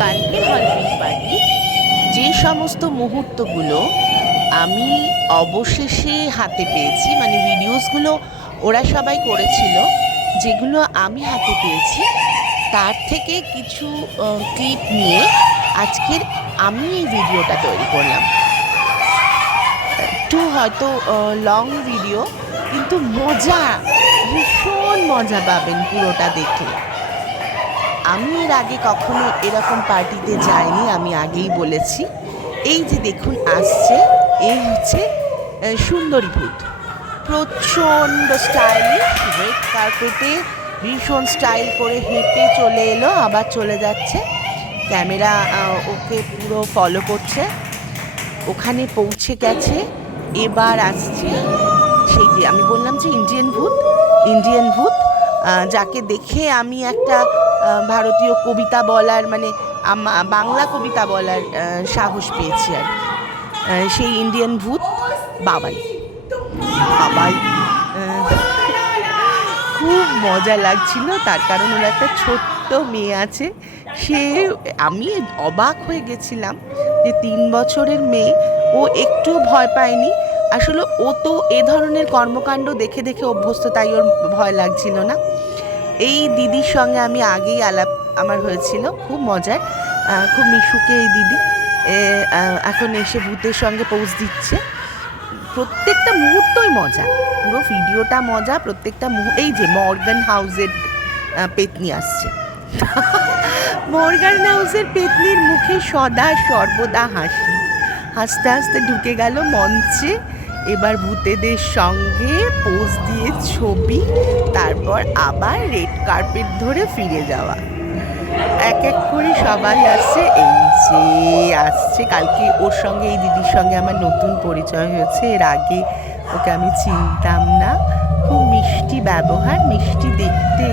কালকে হলপ্রিন্ট পার্টি যে সমস্ত মুহূর্তগুলো আমি অবশেষে হাতে পেয়েছি, মানে ভিডিওসগুলো ওরা সবাই করেছিল, যেগুলো আমি হাতে পেয়েছি তার থেকে কিছু ক্লিপ নিয়ে আজকের আমি এই ভিডিওটা তৈরি করলাম। একটু হয়তো লং ভিডিও, কিন্তু মজা, ভীষণ মজা পাবেন পুরোটা দেখে। আমি এর আগে কখনো এরকম পার্টিতে যাইনি, আমি আগেই বলেছি। এই যে দেখুন আসছে, এই হচ্ছে সুন্দরী ভূত। প্রচণ্ড স্টাইলিশ, রেড কার্পেটে ভীষণ স্টাইল করে হেঁটে চলে এলো, আবার চলে যাচ্ছে। ক্যামেরা ওকে পুরো ফলো করছে, ওখানে পৌঁছে গেছে। এবার আসছে সেই যে আমি বললাম যে ইন্ডিয়ান ভূত, যাকে দেখে আমি একটা ভারতীয় কবিতা বলার, মানে বাংলা কবিতা বলার সাহস পেয়েছি আর সেই ইন্ডিয়ান ভূত বাবাই বাবাই। খুব মজা লাগছিল, তার কারণ ওর একটা ছোট্ট মেয়ে আছে। সে, আমি অবাক হয়ে গেছিলাম যে 3 বছরের মেয়ে, ও একটু ভয় পায়নি। আসলে ও তো এ ধরনের কর্মকাণ্ড দেখে দেখে অভ্যস্ত, তাই ওর ভয় লাগছিল না। এই দিদির সঙ্গে আমি আগেই আলাপ আমার হয়েছিল, খুব মজার, খুব মিশুকে এই দিদি। এখন এসে ভূতের সঙ্গে পোজ দিচ্ছে। প্রত্যেকটা মুহূর্তই মজা, পুরো ভিডিওটা মজা, প্রত্যেকটা এই যে মর্গান হাউসের পেতনি আসছে। মর্গান হাউসের পেতনির মুখে সদা সর্বদা হাসি, হাসতে হাসতে ঢুকে গেল মঞ্চে। এবার ভূতেদের সঙ্গে পোজ দিয়ে ছবি, তারপর আবার রেড কার্পেট ধরে ফিরে যাওয়া। এক এক করে সবাই আসছে, এই যে আসছে। কালকে ওর সঙ্গে, এই দিদির সঙ্গে আমার নতুন পরিচয় হয়েছে, এর আগে ওকে আমি চিনতাম না। খুব মিষ্টি ব্যবহার, মিষ্টি দেখতে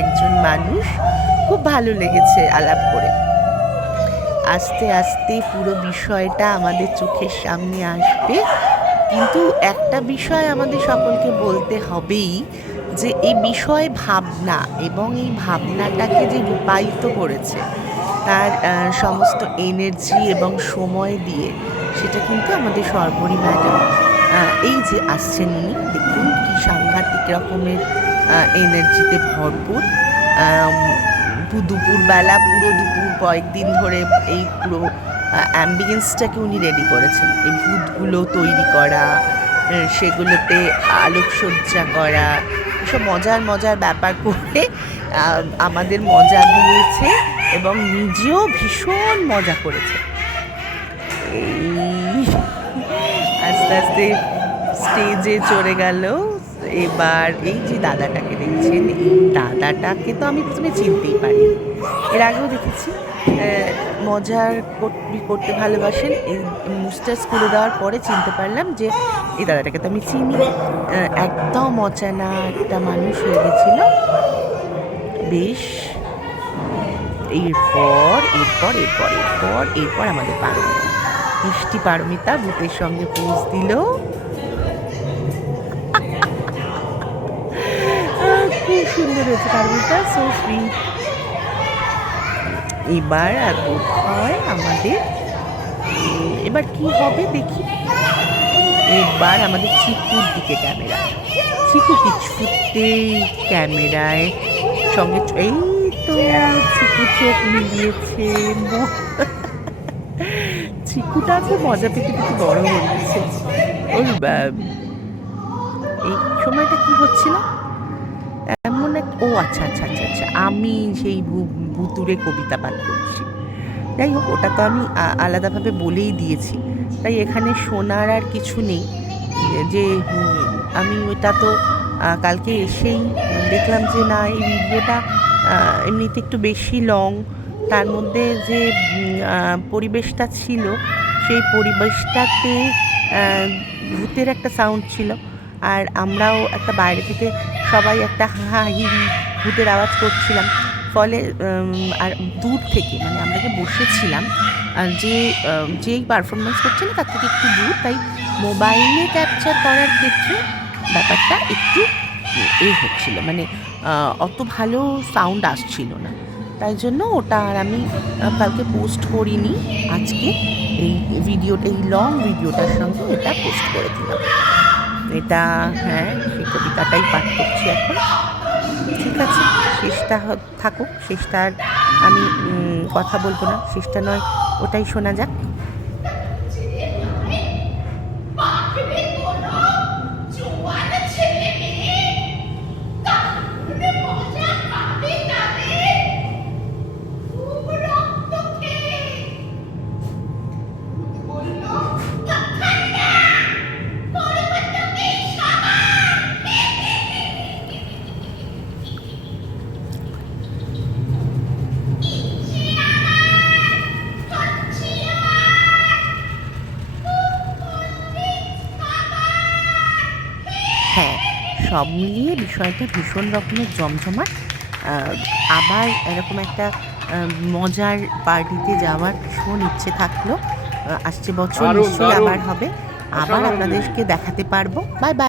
একজন মানুষ, খুব ভালো লেগেছে আলাপ করে। আস্তে আস্তে পুরো বিষয়টা আমাদের চোখের সামনে আসবে, কিন্তু একটা বিষয় আমাদের সকলকে বলতে হবেই, যে এই বিষয় ভাবনা, এবং এই ভাবনাটাকে যে রূপায়িত করেছে তার সমস্ত এনার্জি এবং সময় দিয়ে, সেটা কিন্তু আমাদের সর্বরী ম্যাডাম। এই যে আসছেন উনি, দেখুন কি সাংঘাতিক রকমের এনার্জিতে ভরপুর। দুপুরবেলা, পুরো দুপুর কয়েকদিন ধরে এই পুরো অ্যাম্বিয়েন্সটাকে উনি রেডি করেছেন। এই ভূতগুলো তৈরি করা, সেগুলোতে আলোকসজ্জা করা, এসব মজার মজার ব্যাপার করে আমাদের মজা দিয়েছে, এবং নিজেও ভীষণ মজা করেছে। এই আস্তে আস্তে স্টেজে চড়ে গেল। এবার এই যে দাদাটাকে দেখছেন, এই দাদাটাকে তো আমি প্রথমে চিনতেই পারি, এর আগেও দেখেছি। মজার করতে ভালোবাসেন, এই মুস্টাস করে দেওয়ার পরে চিনতে পারলাম যে এই দাদাটাকে তো আমি চিনি। একদম অচেনা একটা মানুষ হয়ে গেছিল। বেশ, এরপর এরপর এরপর এরপর এরপর আমাদের পারমিতা, মিষ্টি পারমিতা ভূতের সঙ্গে পোজ দিল। খুব সুন্দর হয়েছে পারমিতা, সো সুইট। এবার আর বোধ হয় আমাদের, এবার কি হবে দেখি। এবার আমাদের চিকুর দিকে ক্যামেরা। চিকু কিছুতেই ক্যামেরায় সঙ্গে, এই তো চিকু চোখ মিলিয়েছে। চিকুটা খুব মজা পেতে পেতে বড় হয়ে গেছে। ওর এই সময়টা কি হচ্ছিল এমন এক, ও আচ্ছা আচ্ছা আচ্ছা আচ্ছা, আমি সেই ভুতুরে কবিতা পাঠ করছি। যাই হোক, ওটা তো আমি আলাদাভাবে বলেই দিয়েছি, তাই এখানে শোনার আর কিছু নেই। যে আমি ওটা তো কালকে এসেই দেখলাম যে না, এই ভিডিওটা এমনিতে একটু বেশি লং, তার মধ্যে যে পরিবেশটা ছিল, সেই পরিবেশটাতে ভূতের একটা সাউন্ড ছিল, আর আমরাও একটা বাইরে থেকে সবাই একটা হা হি হি ভূতের আওয়াজ করছিলাম। ফলে আর দূর থেকে, মানে আমরা যে বসেছিলাম, যে যেই পারফরমেন্স করছে না তার থেকে একটু দূর, তাই মোবাইলে ক্যাপচার করার ক্ষেত্রে ব্যাপারটা একটু হচ্ছিল, মানে অত ভালো সাউন্ড আসছিল না। তাই জন্য ওটা আর আমি কালকে পোস্ট করিনি। আজকে এই ভিডিওটা, এই লং ভিডিওটার সঙ্গে এটা পোস্ট করে দিলাম। এটা হ্যাঁ, সেই কবিতাটাই পাঠ করছি এখন। ঠিক আছে, শেষটা থাকুক, শেষটা আর আমি কথা বলবো না, শেষটা নয় ওটাই শোনা যাক। হ্যাঁ, সব মিলিয়ে বিষয়টা ভীষণ রকমের জমজমাট। আবার এরকম একটা মজার পার্টিতে যাওয়ার ভীষণ ইচ্ছে থাকলো। আসছে বছর নিশ্চয়ই আবার হবে, আবার আপনাদেরকে দেখাতে পারবো। Bye bye.